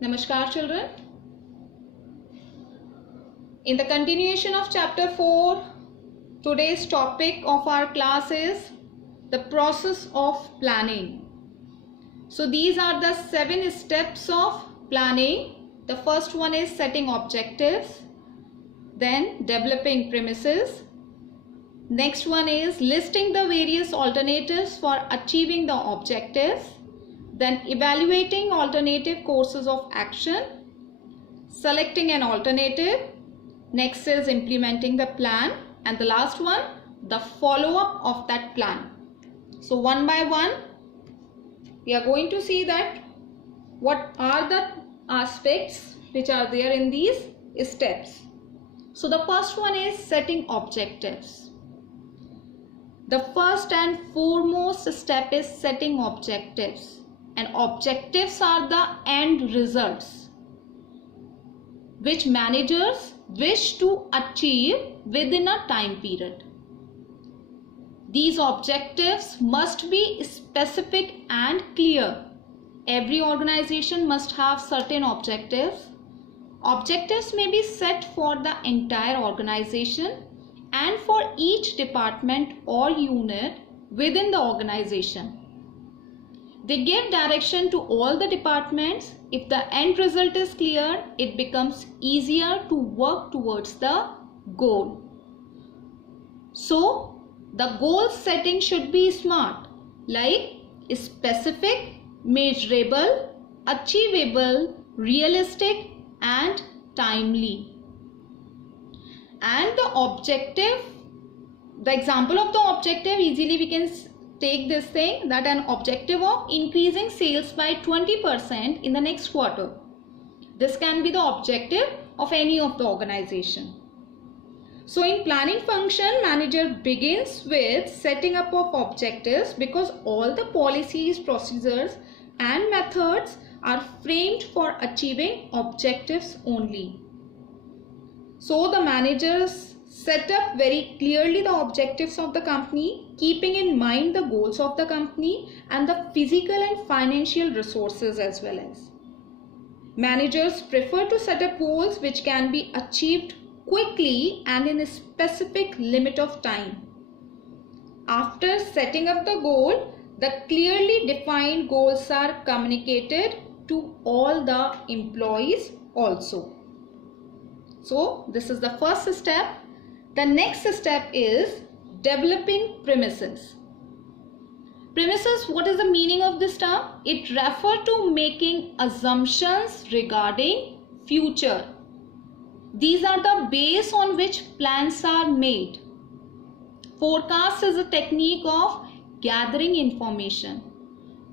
Namaskar children. In the continuation of chapter 4, today's topic of our class is the process of planning. So these are the 7 steps of planning. The first one is setting objectives, then developing premises. Next one is listing the various alternatives for achieving the objectives, then evaluating alternative courses of action, selecting an alternative. Next is implementing the plan, and the last one, the follow-up of that plan. So one by one, we are going to see that what are the aspects which are there in these steps. So the first one is setting objectives. The first and foremost step is setting objectives. And objectives are the end results which managers wish to achieve within a time period. These objectives must be specific and clear. Every organization must have certain objectives. Objectives may be set for the entire organization and for each department or unit within the organization. They give direction to all the departments. If the end result is clear, it becomes easier to work towards the goal. So, the goal setting should be smart, like specific, measurable, achievable, realistic, and timely. And the objective, the example of the objective, easily we can take this thing, that an objective of increasing sales by 20% in the next quarter. This can be the objective of any of the organization. So in planning function, manager begins with setting up of objectives because all the policies, procedures and methods are framed for achieving objectives only. So the managers set up very clearly the objectives of the company, keeping in mind the goals of the company and the physical and financial resources as well as. Managers prefer to set up goals which can be achieved quickly and in a specific limit of time. After setting up the goal, the clearly defined goals are communicated to all the employees also. So this is the first step. The next step is developing premises. Premises, what is the meaning of this term? It refers to making assumptions regarding future. These are the base on which plans are made. Forecast is a technique of gathering information.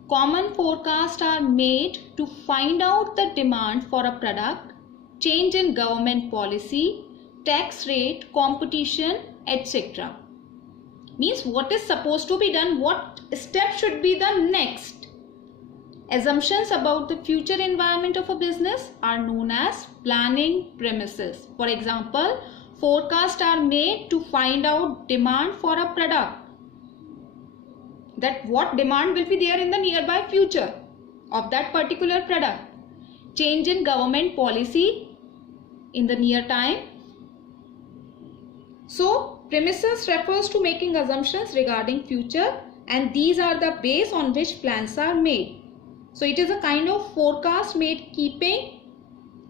Common forecasts are made to find out the demand for a product, change in government policy, tax rate, competition, etc. Means what is supposed to be done, what step should be the next. Assumptions about the future environment of a business are known as planning premises. For example, forecasts are made to find out demand for a product. That what demand will be there in the nearby future of that particular product. Change in government policy in the near time. So, premises refers to making assumptions regarding future, and these are the base on which plans are made. So, it is a kind of forecast made keeping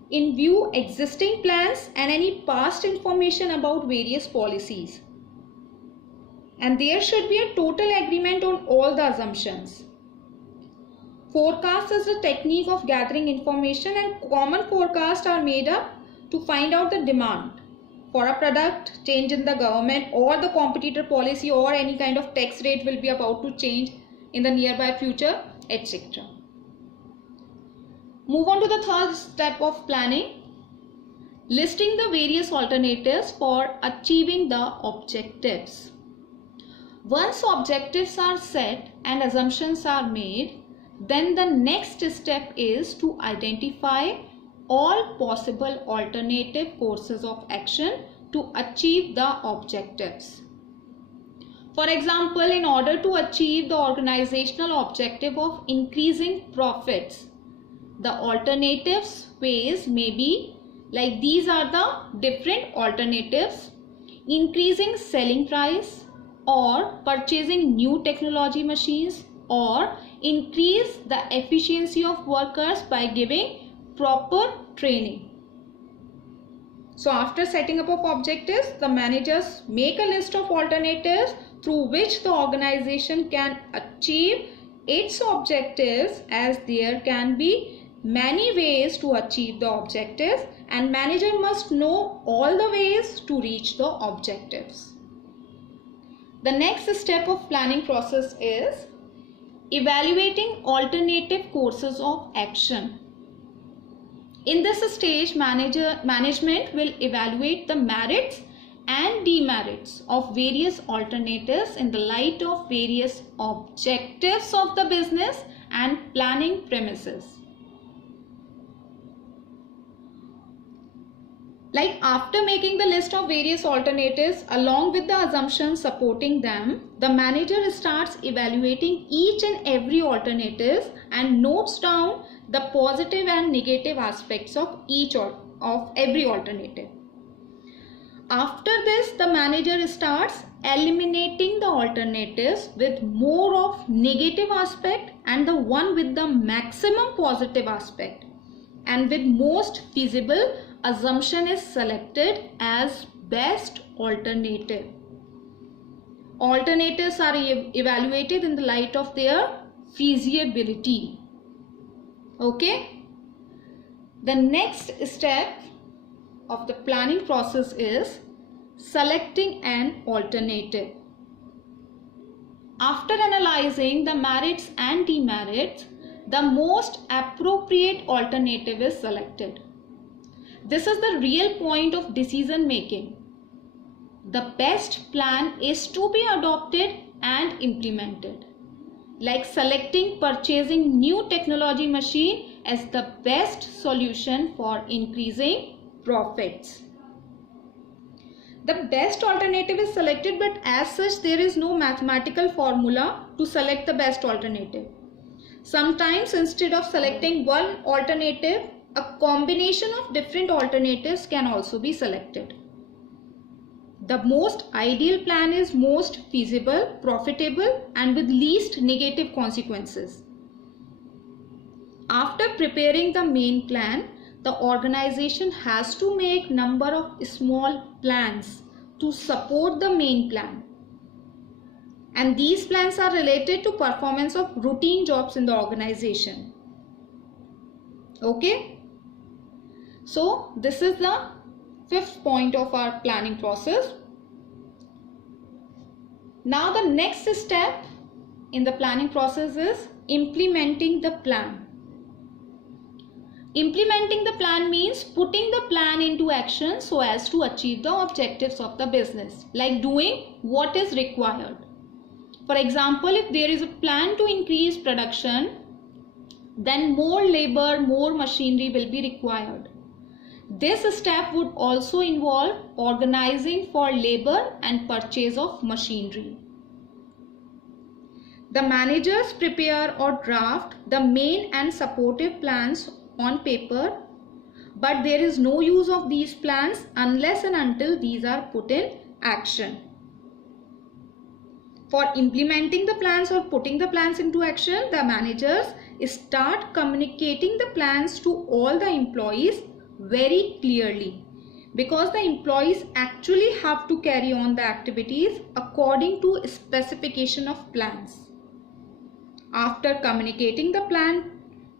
in view existing plans and any past information about various policies. And there should be a total agreement on all the assumptions. Forecast is a technique of gathering information, and common forecasts are made up to find out the demand for a product, change in the government or the competitor policy, or any kind of tax rate will be about to change in the nearby future, etc. Move on to the third step of planning. Listing the various alternatives for achieving the objectives. Once objectives are set and assumptions are made, then the next step is to identify all possible alternative courses of action to achieve the objectives. For example, in order to achieve the organizational objective of increasing profits, The alternatives ways may be like these are the different alternatives: increasing selling price, or purchasing new technology machines, or increase the efficiency of workers by giving proper training. So after setting up of objectives, the managers make a list of alternatives through which the organization can achieve its objectives, as there can be many ways to achieve the objectives and manager must know all the ways to reach the objectives. The next step of planning process is evaluating alternative courses of action. In this stage, management will evaluate the merits and demerits of various alternatives in the light of various objectives of the business and planning premises. Like after making the list of various alternatives along with the assumptions supporting them, the manager starts evaluating each and every alternative and notes down the positive and negative aspects of every alternative. After this, the manager starts eliminating the alternatives with more of negative aspect and the one with the maximum positive aspect, and with most feasible assumption is selected as best alternative. Alternatives are evaluated in the light of their feasibility. Okay. The next step of the planning process is selecting an alternative. After analyzing the merits and demerits, the most appropriate alternative is selected. This is the real point of decision making. The best plan is to be adopted and implemented. Like selecting purchasing new technology machine as the best solution for increasing profits. The best alternative is selected, but as such there is no mathematical formula to select the best alternative. Sometimes instead of selecting one alternative, a combination of different alternatives can also be selected. The most ideal plan is most feasible, profitable, and with least negative consequences. After preparing the main plan, the organization has to make number of small plans to support the main plan. And these plans are related to performance of routine jobs in the organization. Okay. So this is the fifth point of our planning process. Now the next step in the planning process is implementing the plan. Implementing the plan means putting the plan into action so as to achieve the objectives of the business, like doing what is required. For example, if there is a plan to increase production, then more labor, more machinery will be required. This step would also involve organizing for labor and purchase of machinery. The managers prepare or draft the main and supportive plans on paper, but there is no use of these plans unless and until these are put in action. For implementing the plans or putting the plans into action, the managers start communicating the plans to all the employees very clearly, because the employees actually have to carry on the activities according to specification of plans. After communicating the plan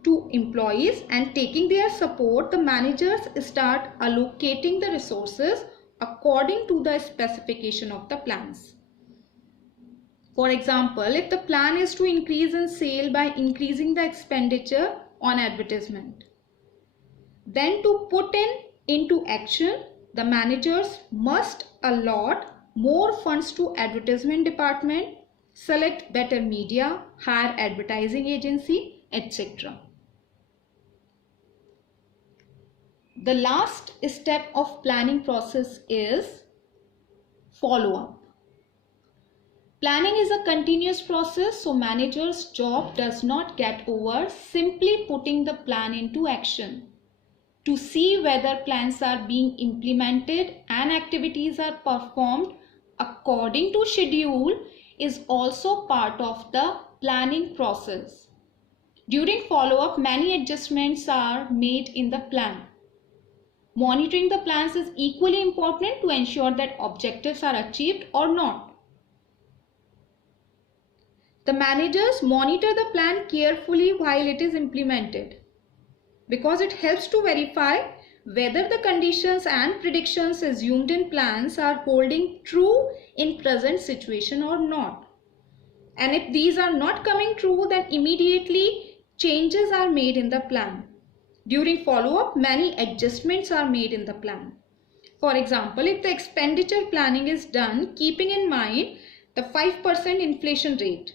to employees and taking their support, the managers start allocating the resources according to the specification of the plans. For example, if the plan is to increase in sale by increasing the expenditure on advertisement, then to put into action, the managers must allot more funds to advertisement department, select better media, hire advertising agency, etc. The last step of planning process is follow-up. Planning is a continuous process, so manager's job does not get over simply putting the plan into action. To see whether plans are being implemented and activities are performed according to schedule is also part of the planning process. During follow-up, many adjustments are made in the plan. Monitoring the plans is equally important to ensure that objectives are achieved or not. The managers monitor the plan carefully while it is implemented because it helps to verify whether the conditions and predictions assumed in plans are holding true in present situation or not. And if these are not coming true, then immediately changes are made in the plan. During follow-up, many adjustments are made in the plan. For example, if the expenditure planning is done keeping in mind the 5% inflation rate,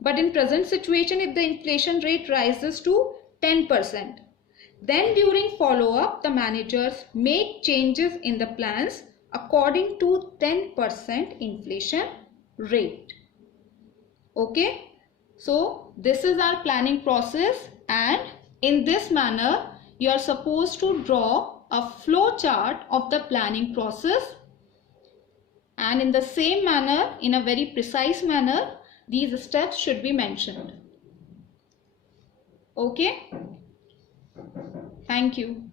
but in present situation if the inflation rate rises to 10%, then during follow-up the managers make changes in the plans according to 10% inflation rate. Okay, so this is our planning process, and in this manner you are supposed to draw a flow chart of the planning process, and in the same manner, in a very precise manner, these steps should be mentioned. Okay, thank you.